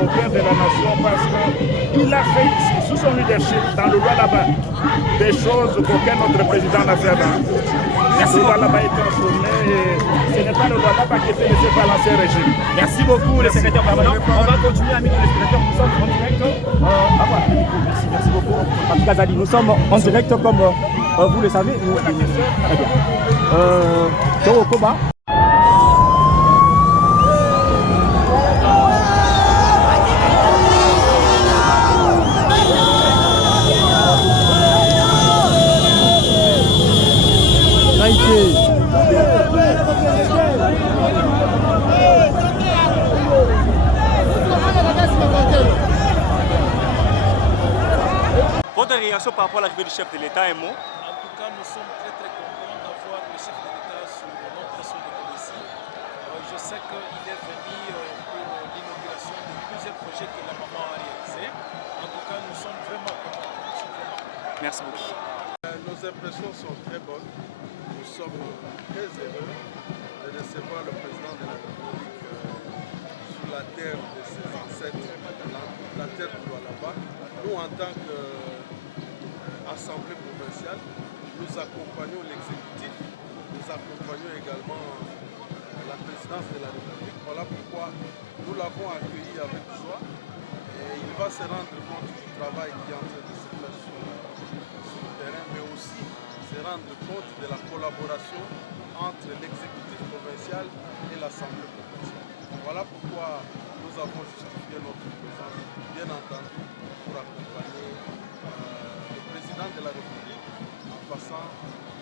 au cœur de la nation parce qu'il a fait ici, sous son leadership, dans le Lualaba, des choses qu'aucun autre président n'a fait avant. Le Lualaba est transformé et ce n'est pas le Lualaba qui était laissé par l'ancien régime. Merci beaucoup, le secrétaire permanent. On va continuer, amis de secrétaire. Nous sommes en direct. Merci beaucoup. En tout cas, Zali, nous sommes en direct comme vous le savez. Toro Koba. réaction par rapport à l'arrivée du chef de l'État, un mot? En tout cas, nous sommes très contents d'avoir le chef de l'État sur notre zone ici. Je sais qu'il est venu pour l'inauguration de plusieurs projets que la maman a réalisés. En tout cas, nous sommes vraiment contents. Merci beaucoup. Nos impressions sont très bonnes. Nous sommes très heureux de recevoir le président de la République sur la terre de ses ancêtres, la terre de Lualaba. Nous, en tant qu'Assemblée provinciale, nous accompagnons l'exécutif, nous accompagnons également la présidence de la République. Voilà pourquoi nous l'avons accueilli avec joie et il va se rendre compte du travail qui est en train de se faire sur le terrain, mais aussi se rendre compte de la collaboration entre l'exécutif provincial et l'Assemblée provinciale. Voilà pourquoi nous avons justifié notre présence, bien entendu, pour accompagner le président de la République en passant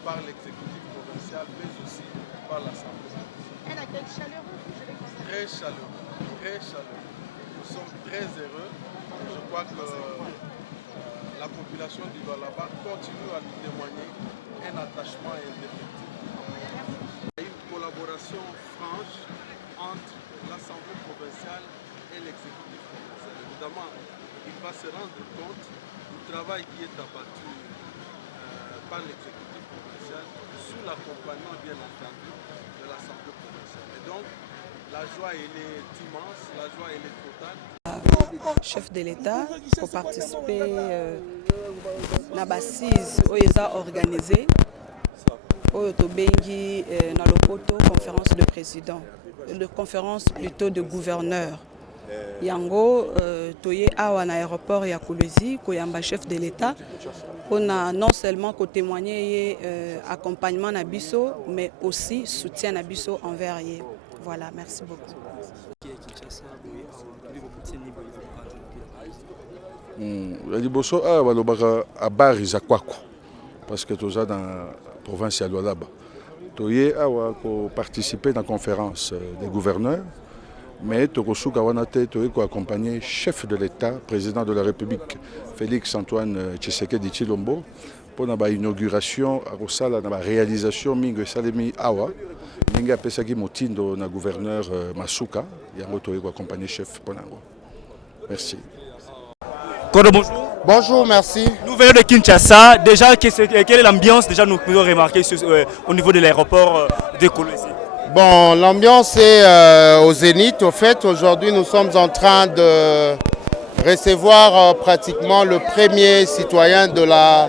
par l'exécutif provincial, mais aussi par l'Assemblée provinciale. Un accueil chaleureux, je vais constater. Très chaleureux, très chaleureux. Nous sommes très heureux. Je crois que la population du Lualaba continue à lui témoigner un attachement indéfectible. Il y a une collaboration franche entre l'Assemblée provinciale et l'exécutif provincial. Évidemment, il va se rendre compte du travail qui est abattu par l'exécutif provincial sous l'accompagnement, bien entendu, de l'Assemblée provinciale. Et donc, la joie, elle est immense, la joie, elle est totale. Chef de l'État pour participer na bassise oyo eza organisé oyo tobengi na lopoto conférence de président, de conférence plutôt de gouverneur. Yango toye awa na aéroport ya Kolwezi koyamba chef de l'État on a non seulement ko témoigner accompagnement na biso mais aussi soutien na biso envers ye. Voilà, merci beaucoup. liboso awa balobaka abari za kwako parce que toza dans la province ya Lualaba toye awa ko participer na conférence des gouverneurs mais tokosuka wana te toye ko accompagner chef de l'État président de la République Félix Antoine Tshisekedi Tshilombo pour na ba inauguration akosala na ba réalisation mingi esalemi awa ndenge apesaki motindo na gouverneur Masuka yango toye ko accompagner chef pour nango. Merci. Kodo, bonjour. Bonjour, merci. Nous venons de Kinshasa. Déjà, quelle est l'ambiance? Déjà, nous pouvons remarquer au niveau de l'aéroport de Kolwezi. Bon, l'ambiance est au zénith. Au fait, aujourd'hui, nous sommes en train de recevoir pratiquement le premier citoyen de la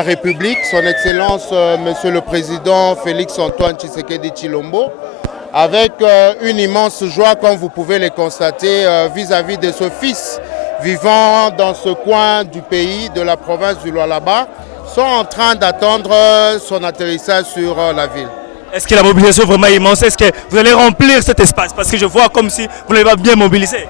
République, son Excellence, Monsieur le Président Félix Antoine Tshisekedi Tshilombo, avec une immense joie, comme vous pouvez le constater, vis-à-vis de ce fils vivant dans ce coin du pays, de la province du Lualaba, sont en train d'attendre son atterrissage sur la ville. Est-ce que la mobilisation est vraiment immense? Est-ce que vous allez remplir cet espace? Parce que je vois comme si vous n'avez pas bien mobilisé.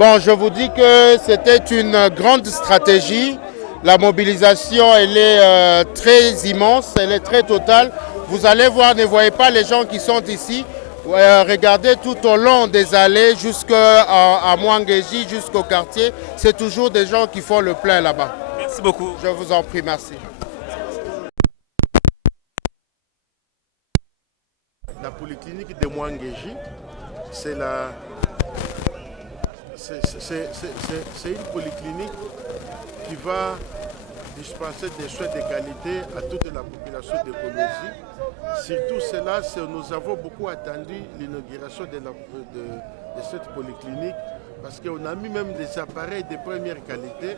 Bon, je vous dis que c'était une grande stratégie. La mobilisation, elle est très immense, elle est très totale. Vous allez voir, ne voyez pas les gens qui sont ici. Regardez tout au long des allées jusqu'à Mwangeji, jusqu'au quartier. C'est toujours des gens qui font le plein là-bas. Merci beaucoup. Je vous en prie, merci. La polyclinique de Mwangeji, c'est une polyclinique qui va dispenser des soins de qualité à toute la population de Kolwezi. Surtout cela, nous avons beaucoup attendu l'inauguration de cette polyclinique parce qu'on a mis même des appareils de première qualité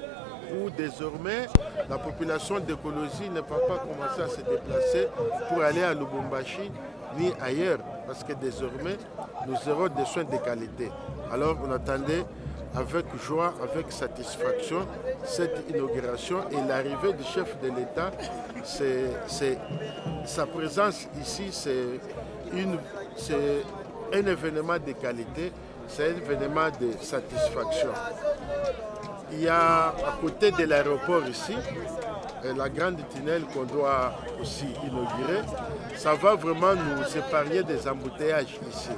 où désormais la population de Kolwezi ne va pas commencer à se déplacer pour aller à Lubumbashi ni ailleurs parce que désormais nous aurons des soins de qualité. Alors on attendait avec joie, avec satisfaction cette inauguration et l'arrivée du chef de l'État. Sa présence ici, c'est un événement de qualité, c'est un événement de satisfaction. Il y a à côté de l'aéroport ici, la grande tunnel qu'on doit aussi inaugurer. Ça va vraiment nous épargner des embouteillages ici.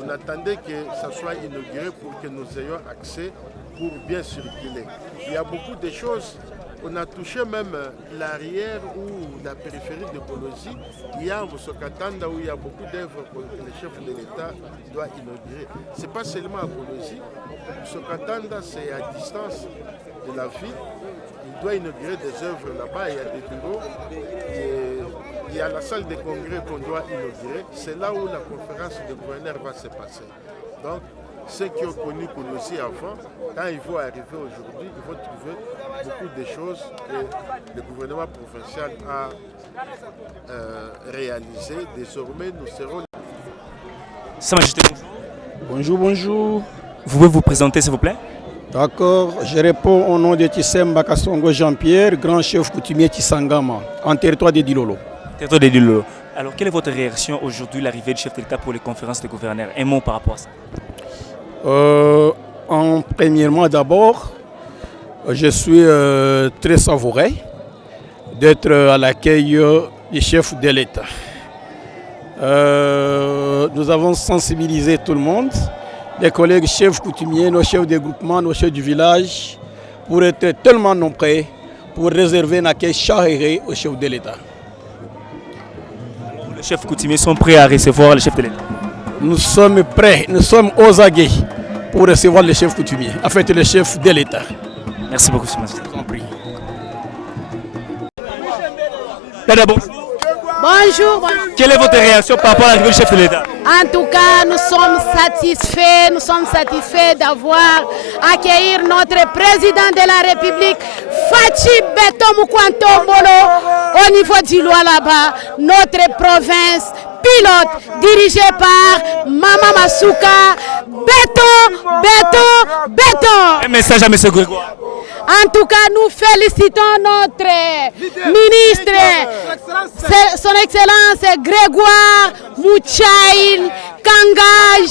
On attendait que ça soit inauguré pour que nous ayons accès pour bien circuler. Il y a beaucoup de choses On a touché même l'arrière ou la périphérie de Kolosi. Il y a Mosokatanda où il y a beaucoup d'œuvres que le chef de l'État doit inaugurer. Ce n'est pas seulement à Kolosi. Mosokatanda, c'est à distance de la ville. Il doit inaugurer des œuvres là-bas. Il y a des bureaux. Il y a la salle de congrès qu'on doit inaugurer. C'est là où la conférence de gouverneurs va se passer. Donc, ceux qui ont connu Kolosi avant, quand ils vont arriver aujourd'hui, ils vont trouver beaucoup de choses que le gouvernement provincial a réalisées. Désormais, nous serons... Sa Majesté, bonjour. Bonjour, bonjour. Vous pouvez vous présenter, s'il vous plaît? D'accord, je réponds au nom de Tissemba Kasongo Jean-Pierre, grand chef coutumier Tisangama, en territoire de Dilolo. Territoire de Dilolo. Alors, quelle est votre réaction aujourd'hui, l'arrivée du chef de l'État pour les conférences de gouverneurs? Un mot par rapport à ça. Premièrement, d'abord, je suis très savoureux d'être à l'accueil du chef de l'État. Nous avons sensibilisé tout le monde, les collègues chefs coutumiers, nos chefs de groupement, nos chefs du village, pour être tellement nombreux pour réserver un accueil chaleureux au chef de l'État. Les chefs coutumiers sont prêts à recevoir le chef de l'État. Nous sommes prêts, nous sommes aux aguets pour recevoir le chef coutumier, en fait le chef de l'État. Merci beaucoup, Sa Majesté. Je vous en prie. Bonjour, bonjour. Quelle est votre réaction par rapport à l'arrivée du chef de l'État? En tout cas, nous sommes satisfaits d'avoir accueilli notre président de la République, Fachi Beto Mukwanto Mbolo, au niveau du Lualaba, notre province pilote dirigée par Mama Masuka Beto. Un message à M. Grégoire. En tout cas, nous félicitons notre ministre, son Excellence Grégoire Mouchaïl Kangaj,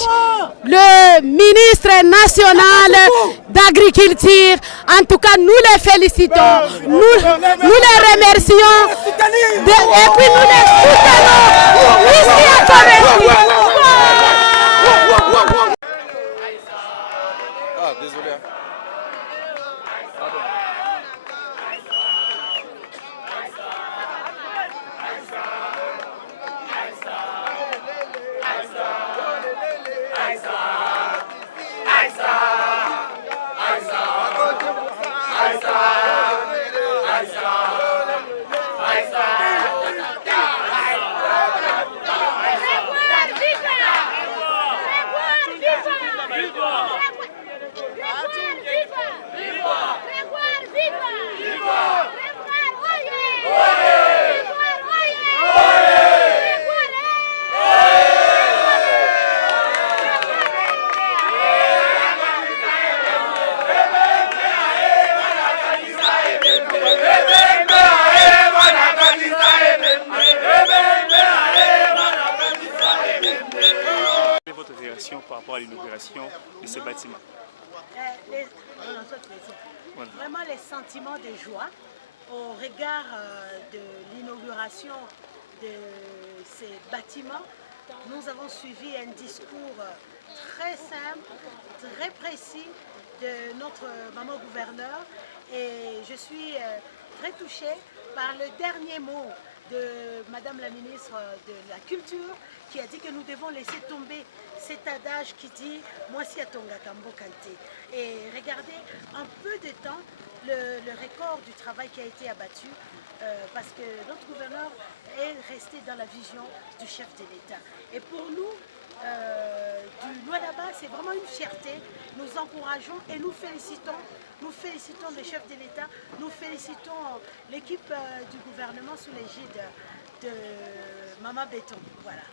le ministre national d'Agriculture. En tout cas, nous les félicitons, nous les remercions et puis nous les soutenons ici à Toronto. Ah, désolé. Par rapport à l'inauguration de ce bâtiment? Vraiment les sentiments de joie au regard de l'inauguration de ces bâtiments. Nous avons suivi un discours très simple, très précis de notre maman gouverneur et je suis très touchée par le dernier mot de Madame la ministre de la Culture qui a dit que nous devons laisser tomber cet adage qui dit « Mwasi atonga kambo kante ». Et regardez, en peu de temps, le record du travail qui a été abattu parce que notre gouverneur est resté dans la vision du chef de l'État. Et pour nous, du Lualaba, c'est vraiment une fierté. Nous encourageons et nous félicitons le chef de l'État, nous félicitons l'équipe du gouvernement sous l'égide de Mama Béton. Voilà.